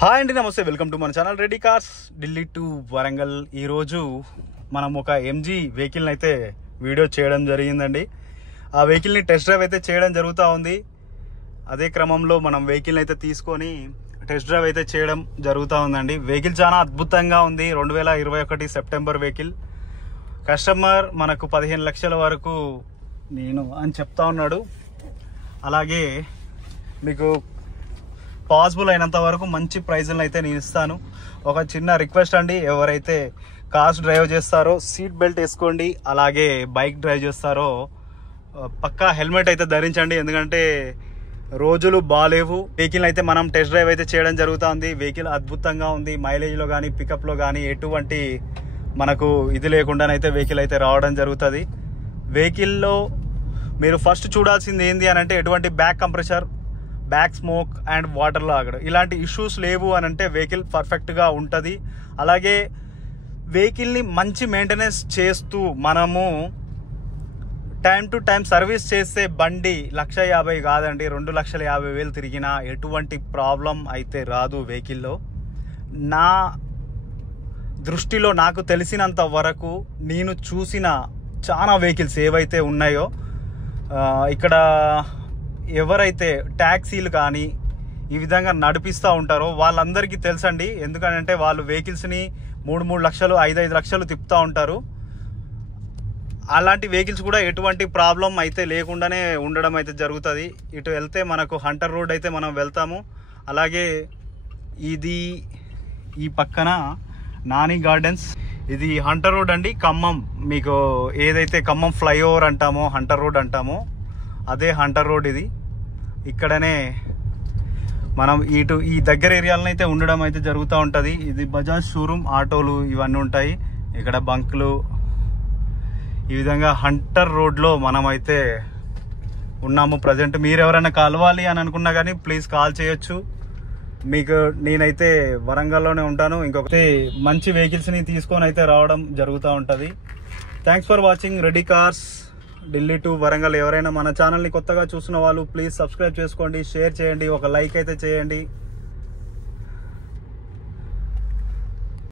Hi అండి, నమస్తే. Welcome to మన channel ready cars Delhi to Warangal. ఈరోజు మనం ఒక ఎంజీ వెహికల్ని అయితే వీడియో చేయడం జరిగిందండి. ఆ వెహికల్ని టెస్ట్ డ్రైవ్ అయితే చేయడం జరుగుతూ ఉంది. అదే క్రమంలో మనం వెహికల్ని అయితే తీసుకొని టెస్ట్ డ్రైవ్ అయితే చేయడం జరుగుతూ ఉందండి. వెహికల్ చాలా అద్భుతంగా ఉంది. 2021 సెప్టెంబర్ వెహికల్. కస్టమర్ మనకు 15 లక్షల వరకు నేను అని చెప్తా ఉన్నాడు. అలాగే మీకు పాసిబుల్ అయినంత వరకు మంచి ప్రైజ్లను అయితే నేను ఇస్తాను. ఒక చిన్న రిక్వెస్ట్ అండి, ఎవరైతే కార్స్ డ్రైవ్ చేస్తారో సీట్ బెల్ట్ వేసుకోండి. అలాగే బైక్ డ్రైవ్ చేస్తారో పక్కా హెల్మెట్ అయితే ధరించండి, ఎందుకంటే రోజులు బాగాలేవు. వెహికల్ అయితే మనం టెస్ట్ డ్రైవ్ అయితే చేయడం జరుగుతుంది. వెహికల్ అద్భుతంగా ఉంది. మైలేజ్లో కానీ పికప్లో కానీ ఎటువంటి మనకు ఇది లేకుండానైతే వెహికల్ అయితే రావడం జరుగుతుంది. వెహికల్లో మీరు ఫస్ట్ చూడాల్సింది ఏంది అని అంటే ఎటువంటి back compressor, back smoke and water లాగడం ఇలాంటి ఇష్యూస్ లేవు అని అంటే వెహికల్ పర్ఫెక్ట్గా ఉంటుంది. అలాగే వెహికల్ని మంచి మెయింటెనెన్స్ చేస్తూ మనము టైం టు టైం సర్వీస్ చేస్తే బండి 1,50,000 కాదండి, 2,50,000 తిరిగినా ఎటువంటి ప్రాబ్లం అయితే రాదు వెహికల్లో. నా దృష్టిలో నాకు తెలిసినంత వరకు నేను చూసిన చాలా వెహికల్స్ ఏవైతే ఉన్నాయో ఇక్కడ ఎవరైతే ట్యాక్సీలు కానీ ఈ విధంగా నడిపిస్తూ ఉంటారో వాళ్ళందరికీ తెలుసండి. ఎందుకంటే వాళ్ళు వెహికల్స్ని 3 లక్షలు 5 లక్షలు తిప్పుతూ ఉంటారు. అలాంటి వెహికల్స్ కూడా ఎటువంటి ప్రాబ్లం అయితే లేకుండానే ఉండడం అయితే జరుగుతుంది. ఇటు వెళ్తే మనకు హంటర్ రోడ్ అయితే మనం వెళ్తాము. అలాగే ఇది ఈ పక్కన నాని గార్డెన్స్, ఇది హంటర్ రోడ్ అండి. ఖమ్మం, మీకు ఏదైతే ఖమ్మం ఫ్లైఓవర్ అంటామో హంటర్ రోడ్ అంటామో అదే హంటర్ రోడ్. ఇది ఇక్కడనే మనం ఇటు ఈ దగ్గర ఏరియాలను అయితే ఉండడం అయితే జరుగుతూ ఉంటుంది. ఇది బజాజ్ షోరూమ్, ఆటోలు ఇవన్నీ ఉంటాయి ఇక్కడ, బంకులు. ఈ విధంగా హంటర్ రోడ్లో మనం అయితే ఉన్నాము ప్రజెంట్. మీరు ఎవరైనా కలవాలి అని అనుకున్నా కానీ ప్లీజ్ కాల్ చేయొచ్చు. మీకు నేనైతే వరంగల్లోనే ఉంటాను. ఇంకొకటి మంచి వెహికల్స్ని తీసుకొని అయితే రావడం జరుగుతూ ఉంటుంది. Thanks for watching ready cars Delhi to Warangal. ఎవరైనా మన ఛానల్ని కొత్తగా చూసిన వాళ్ళు ప్లీజ్ సబ్స్క్రైబ్ చేసుకోండి, షేర్ చేయండి, ఒక లైక్ అయితే చేయండి.